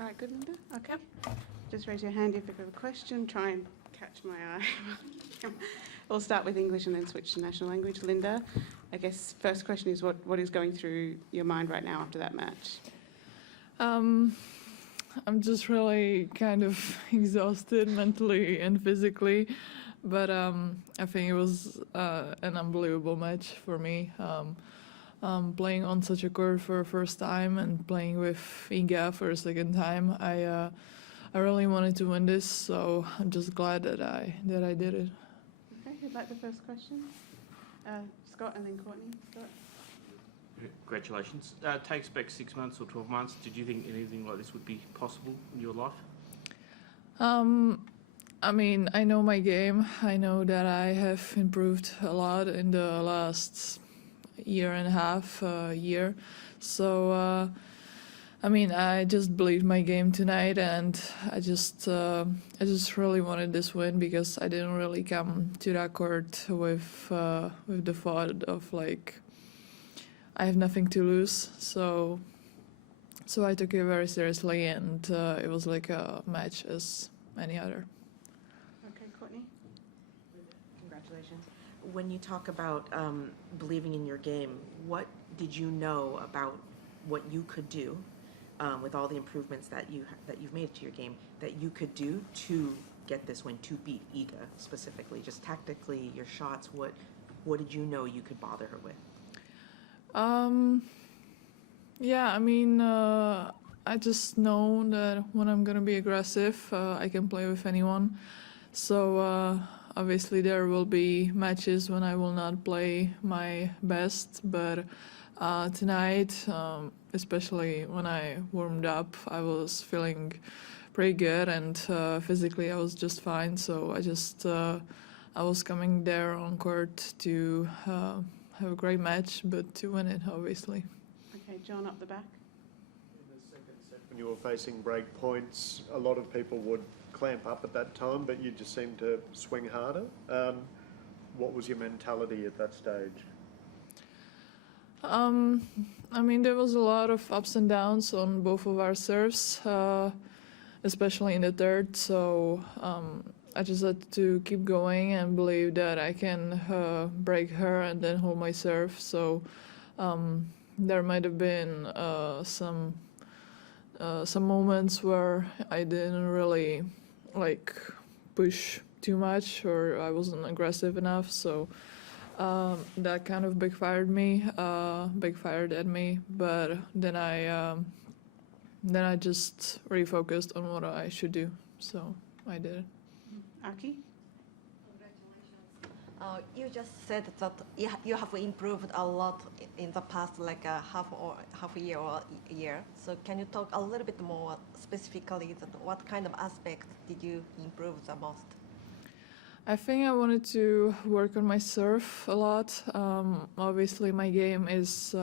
All right, good, Linda? Okay. Just raise your hand if you've got a question. Try and catch my eye. We'll start with English and then switch to national language. Linda, I guess first question is what is going through your mind right now after that match? I'm just really kind of exhausted mentally and physically, but I think it was an unbelievable match for me. Playing on such a court for a first time and playing with Iga for a second time, I really wanted to win this, so I'm just glad that I did it. Okay, who'd like the first question? Scott and then Courtney. Scott. Congratulations. Takes back 6 months or 12 months. Did you think anything like this would be possible in your life? I mean, I know my game. I know that I have improved a lot in the last year and a half, year. So, I mean, I just believed my game tonight, and I just really wanted this win because I didn't really come to that court with the thought of like, I have nothing to lose. So I took it very seriously, and it was like a match as any other. Okay, Courtney. Congratulations. When you talk about believing in your game, what did you know about what you could do with all the improvements that you've made to your game that you could do to get this win, to beat Iga specifically? Just tactically, your shots. What did you know you could bother her with? Yeah, I mean, I just know that when I'm gonna be aggressive, I can play with anyone. So obviously there will be matches when I will not play my best, but tonight, especially when I warmed up, I was feeling pretty good, and physically I was just fine. So I was coming there on court to have a great match, but to win it, obviously. Okay, John up the back. In the second set, when you were facing break points, a lot of people would clamp up at that time, but you just seemed to swing harder. What was your mentality at that stage? I mean, there was a lot of ups and downs on both of our serves, especially in the third. So I just had to keep going and believe that I can break her and then hold my serve. So there might have been some moments where I didn't really like push too much, or I wasn't aggressive enough. So that kind of backfired at me. But then I just refocused on what I should do. So I did it. Aki? Congratulations. You just said that you have improved a lot in the past, like half a year or a year. So can you talk a little bit more specifically that what kind of aspect did you improve the most? I think I wanted to work on my serve a lot. Obviously, my game is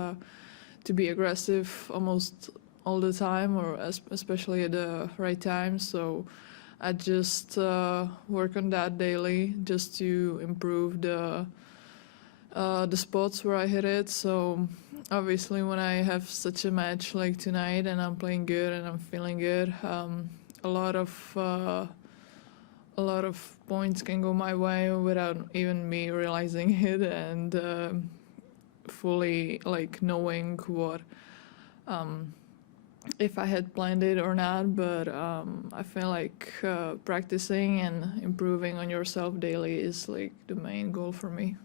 to be aggressive almost all the time, or especially at the right time. So I just work on that daily just to improve the spots where I hit it. So obviously when I have such a match like tonight and I'm playing good and I'm feeling good, a lot of points can go my way without even me realizing it, and fully like knowing what if I had planned it or not. But I feel like practicing and improving on yourself daily is like the main goal for me.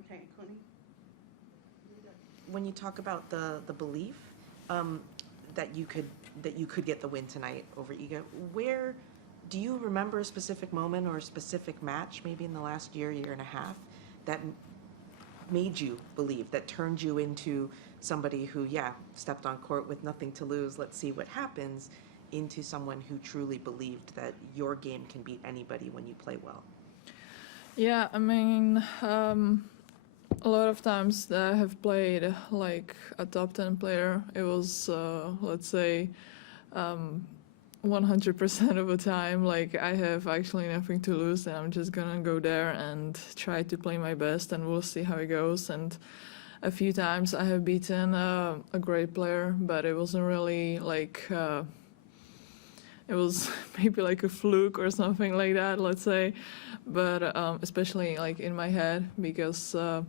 Okay, Courtney. When you talk about the belief that you could get the win tonight over Iga, where do you remember a specific moment or a specific match, maybe in the last year and a half, that made you believe, that turned you into somebody who, stepped on court with nothing to lose, let's see what happens, into someone who truly believed that your game can beat anybody when you play well? Yeah, I mean, a lot of times that I have played like a top 10 player, it was, let's say, 100% of the time, like I have actually nothing to lose, and I'm just gonna go there and try to play my best, and we'll see how it goes. And a few times I have beaten a great player, but it wasn't really like, it was maybe like a fluke or something like that, let's say. But especially like in my head, because I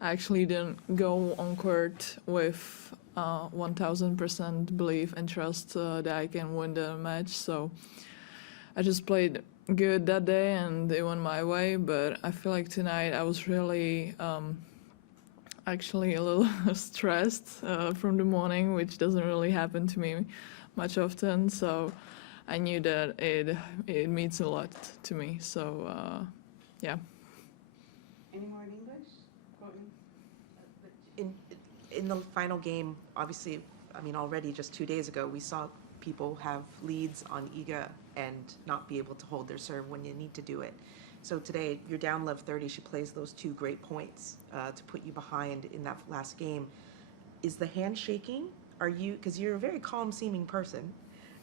actually didn't go on court with 1000% belief and trust that I can win the match. So I just played good that day and it went my way. But I feel like tonight I was really actually a little stressed from the morning, which doesn't really happen to me much often. So I knew that it means a lot to me. So yeah. Any more in English? In the final game, obviously, I mean, already just 2 days ago, we saw people have leads on Iga and not be able to hold their serve when you need to do it. So today, you're down love 30. She plays those 2 great points to put you behind in that last game. Is the hand shaking? Are you, because you're a very calm-seeming person,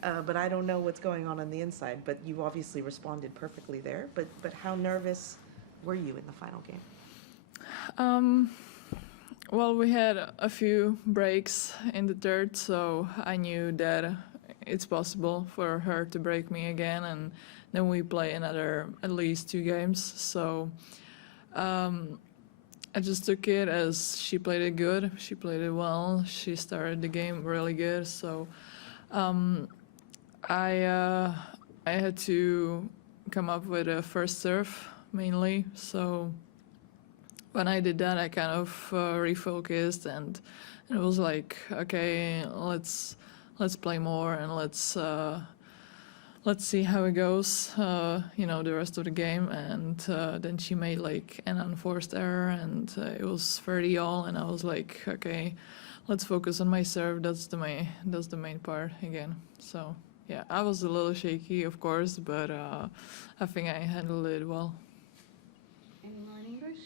but I don't know what's going on the inside. But you obviously responded perfectly there. But how nervous were you in the final game? Well, we had a few breaks in the third, so I knew that it's possible for her to break me again, and then we play another at least 2 games. So I just took it as she played it good. She played it well. She started the game really good. So I had to come up with a first serve mainly. So when I did that, I kind of refocused, and it was like, okay, let's play more and let's see how it goes, the rest of the game. And then she made like an unforced error, and it was 30-all, and I was like, okay, let's focus on my serve. That's the main part again. So yeah, I was a little shaky, of course, but I think I handled it well. Any more in English?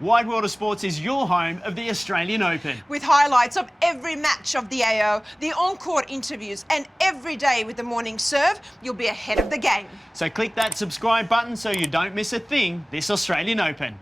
Wide World of Sports is your home of the Australian Open. With highlights of every match of the AO, the on-court interviews, and every day with the morning serve, you'll be ahead of the game. So click that subscribe button so you don't miss a thing this Australian Open.